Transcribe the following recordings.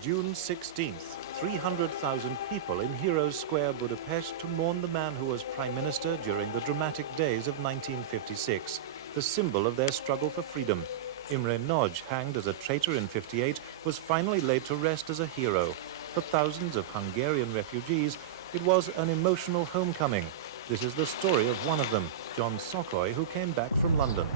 June 16th, 300,000 people in Heroes Square, Budapest, to mourn the man who was Prime Minister during the dramatic days of 1956, the symbol of their struggle for freedom. Imre Nagy, hanged as a traitor in '58, was finally laid to rest as a hero. For thousands of Hungarian refugees, it was an emotional homecoming. This is the story of one of them, Szakaly, who came back from London.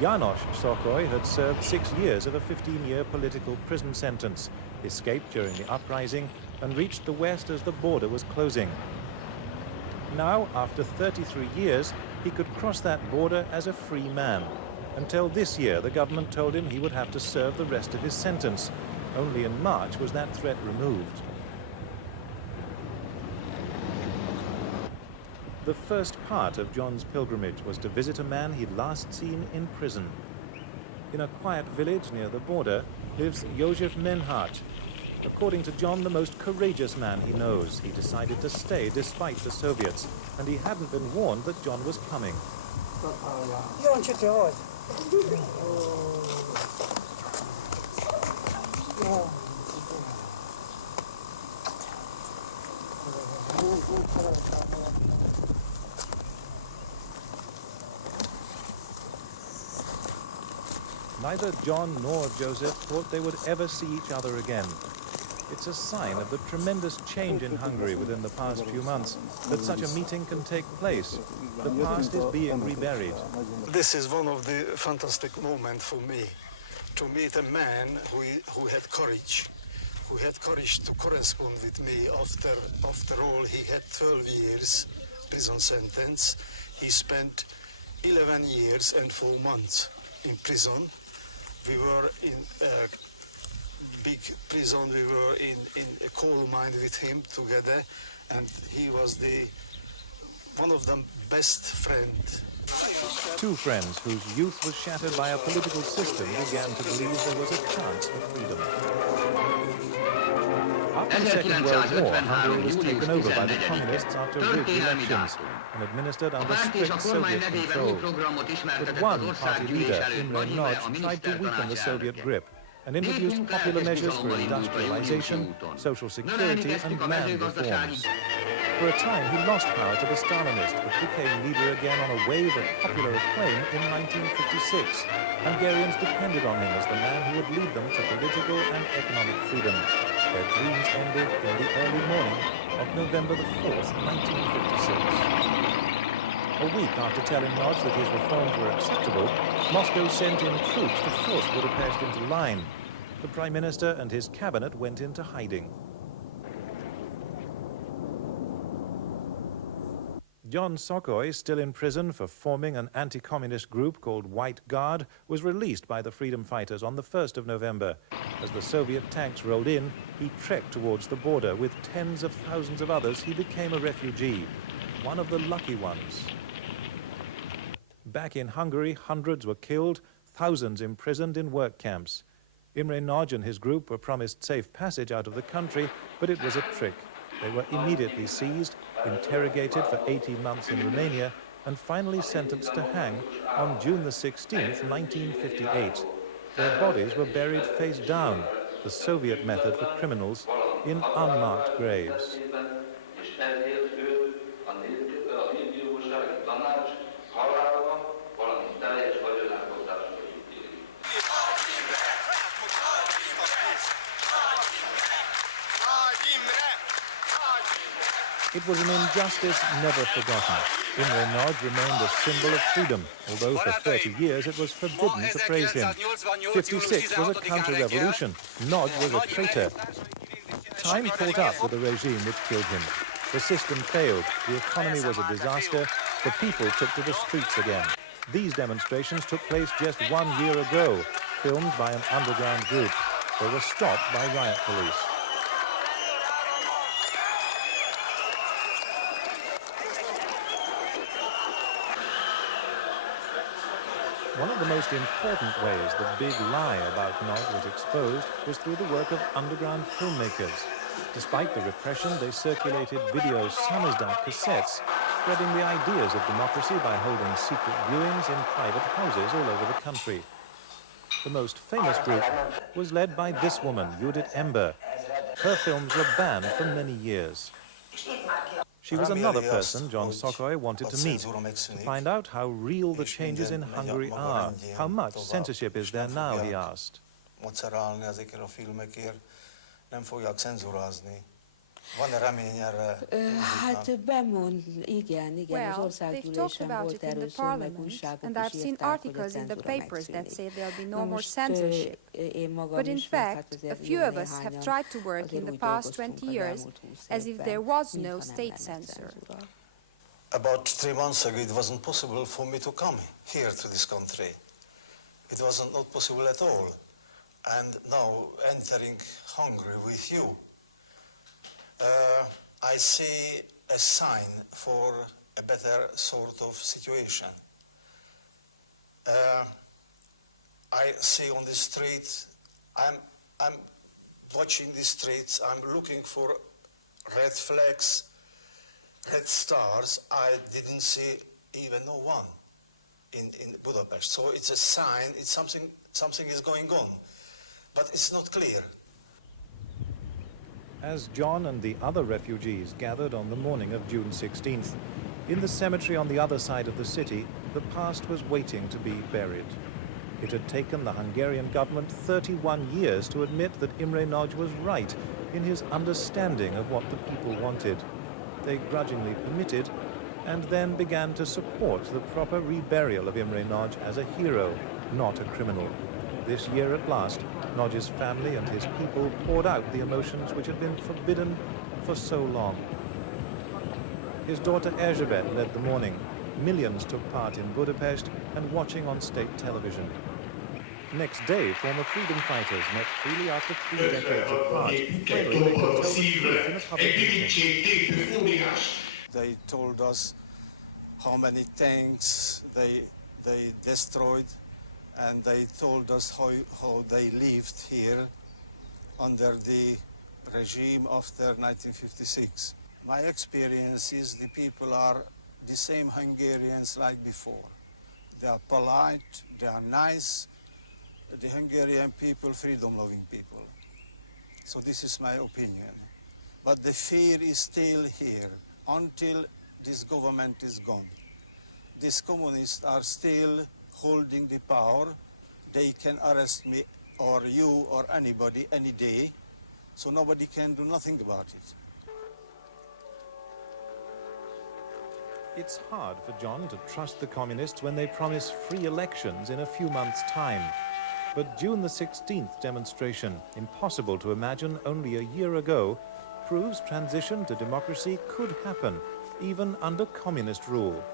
János Szakaly had served 6 years of a 15-year political prison sentence, escaped during the uprising, and reached the west as the border was closing. Now, after 33 years, he could cross that border as a free man. Until this year, the government told him he would have to serve the rest of his sentence. Only in March was that threat removed. The first part of John's pilgrimage was to visit a man he'd last seen in prison. In a quiet village near the border lives Jozsef Menyhart. According to John, the most courageous man he knows. He decided to stay despite the Soviets, and he hadn't been warned that John was coming. Neither John nor Joseph thought they would ever see each other again. It's a sign of the tremendous change in Hungary within the past few months that such a meeting can take place. The past is being reburied. This is one of the fantastic moments for me, to meet a man who had courage to correspond with me. After all, he had 12 years prison sentence. He spent 11 years and 4 months in prison. We were in a big prison. We were in a coal mine with him together, and he was one of the best friends. Two friends whose youth was shattered by a political system began to believe there was a chance for freedom. After the Second World War, Hungary was taken over by the communists after rigged elections and administered under strict Soviet control. But one party leader, Imre Nagy, tried to weaken the Soviet grip and introduced popular measures for industrialization, social security, and land reforms. For a time, he lost power to the Stalinists, but became leader again on a wave of popular acclaim in 1956. Hungarians depended on him as the man who would lead them to political and economic freedom. Their dreams ended in the early morning of November the 4th, 1956. A week after telling Nagy that his reforms were acceptable, Moscow sent in troops to force Budapest into line. The Prime Minister and his cabinet went into hiding. Szakaly, still in prison for forming an anti-communist group called White Guard, was released by the freedom fighters on the 1st of November. As the Soviet tanks rolled in, he trekked towards the border. With tens of thousands of others, he became a refugee, one of the lucky ones. Back in Hungary, hundreds were killed, thousands imprisoned in work camps. Imre Nagy and his group were promised safe passage out of the country, but it was a trick. They were immediately seized, interrogated for 18 months in Romania, and finally sentenced to hang on June the 16th, 1958. Their bodies were buried face down, the Soviet method for criminals, in unmarked graves. It was an injustice never forgotten. Imre Nagy remained a symbol of freedom, although for 30 years it was forbidden to praise him. 56 was a counter-revolution. Nagy was a traitor. Time caught up with the regime which killed him. The system failed, the economy was a disaster, the people took to the streets again. These demonstrations took place just 1 year ago, filmed by an underground group. They were stopped by riot police. One of the most important ways the big lie about Nagy was exposed was through the work of underground filmmakers. Despite the repression, they circulated video samizdat cassettes, spreading the ideas of democracy by holding secret viewings in private houses all over the country. The most famous group was led by this woman, Judit Ember. Her films were banned for many years. She was another person John Szakaly wanted to meet, to find out how real the changes in Hungary are. How much censorship is there now, he asked. Well, they've talked about it in the parliament, and I've seen articles in the papers that say there'll be no more censorship. But in fact, a few of us have tried to work in the past 20 years as if there was no state censor. About 3 months ago, it wasn't possible for me to come here to this country. It wasn't not possible at all. And now, entering Hungary with you, I see a sign for a better sort of situation. I see on the street, I'm watching the streets, I'm looking for red flags, red stars. I didn't see even no one in Budapest. So it's a sign, it's something is going on, but it's not clear. As John and the other refugees gathered on the morning of June 16th, in the cemetery on the other side of the city, the past was waiting to be buried. It had taken the Hungarian government 31 years to admit that Imre Nagy was right in his understanding of what the people wanted. They grudgingly permitted and then began to support the proper reburial of Imre Nagy as a hero, not a criminal. This year at last, Nagy's family and his people poured out the emotions which had been forbidden for so long. His daughter Jozsef led the mourning. Millions took part in Budapest and watching on state television. Next day, former freedom fighters met freely after 3 decades apart. Finally, they could tell the truth in a public meeting. They told us how many tanks they destroyed, and they told us how they lived here under the regime after 1956. My experience is the people are the same Hungarians like before. They are polite, they are nice, the Hungarian people, freedom-loving people. So this is my opinion. But the fear is still here until this government is gone. These communists are still holding the power. They can arrest me or you or anybody any day, so nobody can do nothing about it. It's hard for John to trust the communists when they promise free elections in a few months' time. But June the 16th demonstration, impossible to imagine only a year ago, proves transition to democracy could happen, even under communist rule.